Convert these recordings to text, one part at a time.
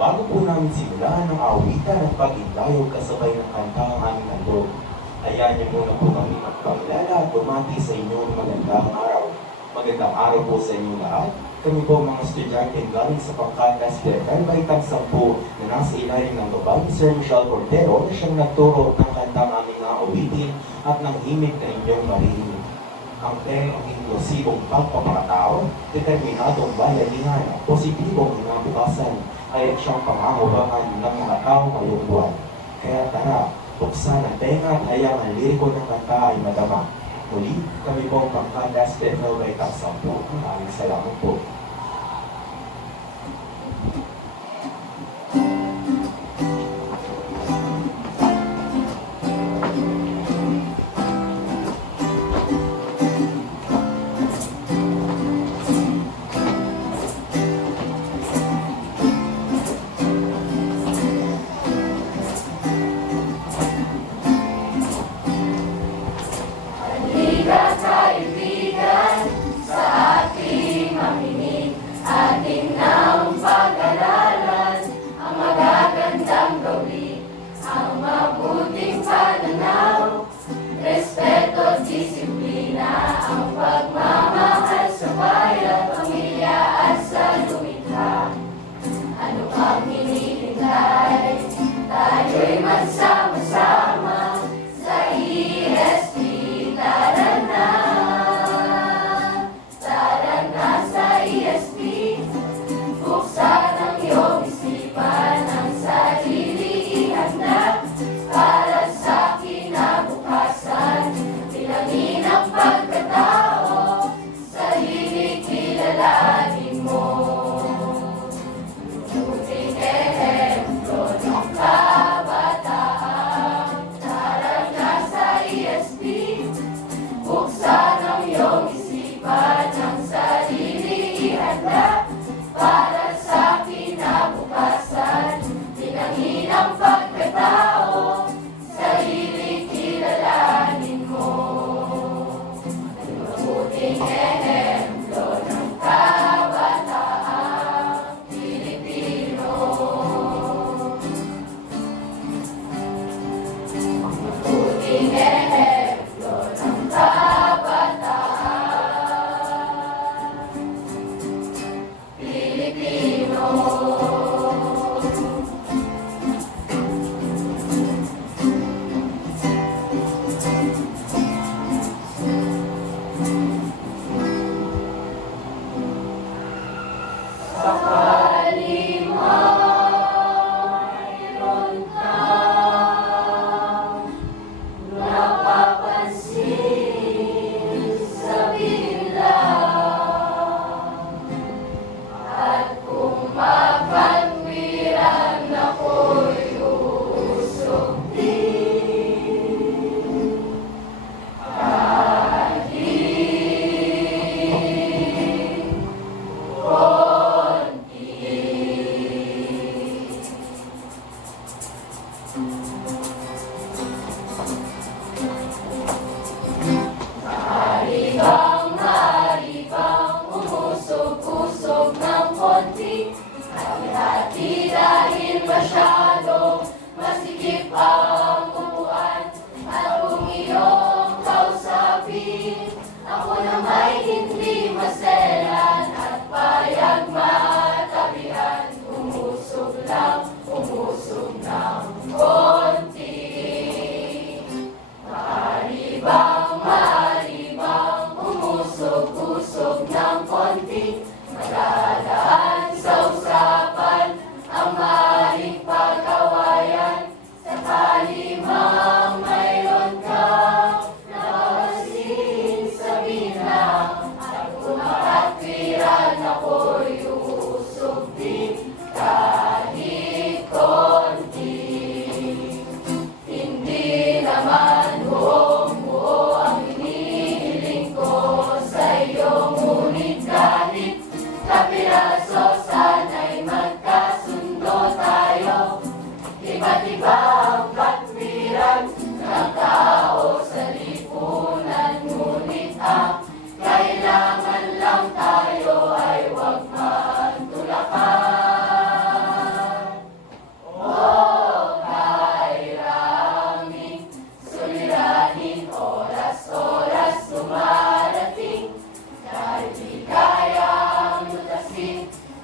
Bago po namin simulan ang awitan at pag-indayog kasabay ng kanta ang aming handog, hayaan niyo muna po kami magpakilala at bumati sa inyo ng magandang araw. Magandang araw po sa inyo lahat. Kami po mga estudyante galing sa Pangkatas Federal Baitang 10 na nasa ilalim ng gabay ni Sir Michelle Cordero na siyang nagturo ng kantang aming awitin at ng himig na inyong maririnig. Ang temang inklusibong pagpapakatao, determinadong bayanihan at positibong inabukasan ay siyang pangangubangan ng mga tao ngayong buwan. Kaya tara, buksan ang tenga at hayang ang liriko ng kanta ay madama. Muli, kami pong Pangkatas Federal Baitang 10. Maraming salamat po. Usog ng konti, madadaan sa usapan.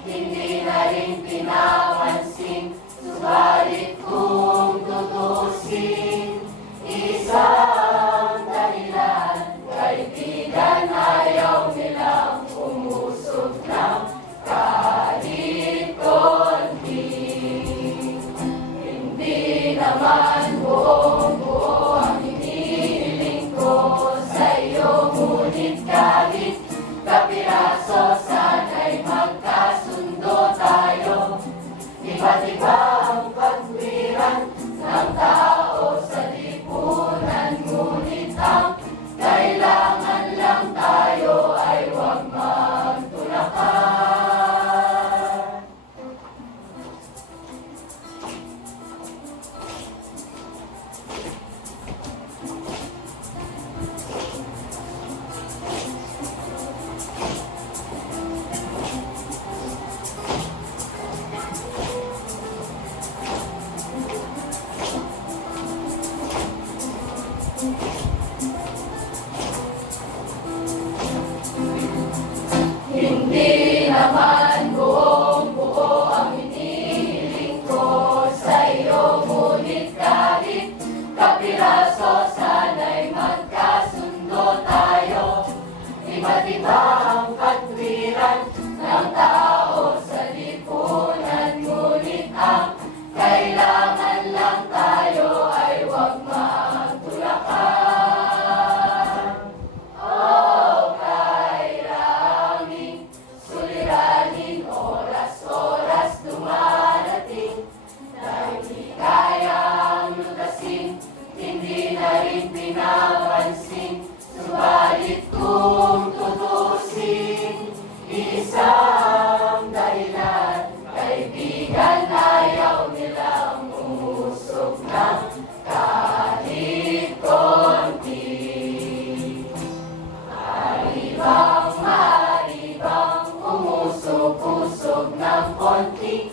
hindi na rin pinapansin. Subalit kung tutusin, isang dahilan, kaibigan, ayaw nilang umusog ng kahit konti. Hindi naman buong-buo ang hinihiling ko sa'yo, ngunit kahit kapiraso, sana'y magkasundo tayo. Iba't iba ang katwiran ng tao sa lipunan, ngunit ang kailangan lang tayo ay huwag magtulakan. Hindi naman buong-buo ang hinihiling ko sa'yo, ngunit kahit kapiraso, sana'y magkasundo tayo. Iba't iba ang katwiran ng tao sa lipunan, ngunit ang kailangan lang tayo ay huwag magtulakan. Oh, kailangan suliranin, oras-oras dumarating, dahil di kayang lutasin, hindi na rin pinapansin. Subalit kung tutusin, isang dahilan, kaibigan, ayaw nilang umusog ng kahit konti. Maribang umusog-usog ng konti,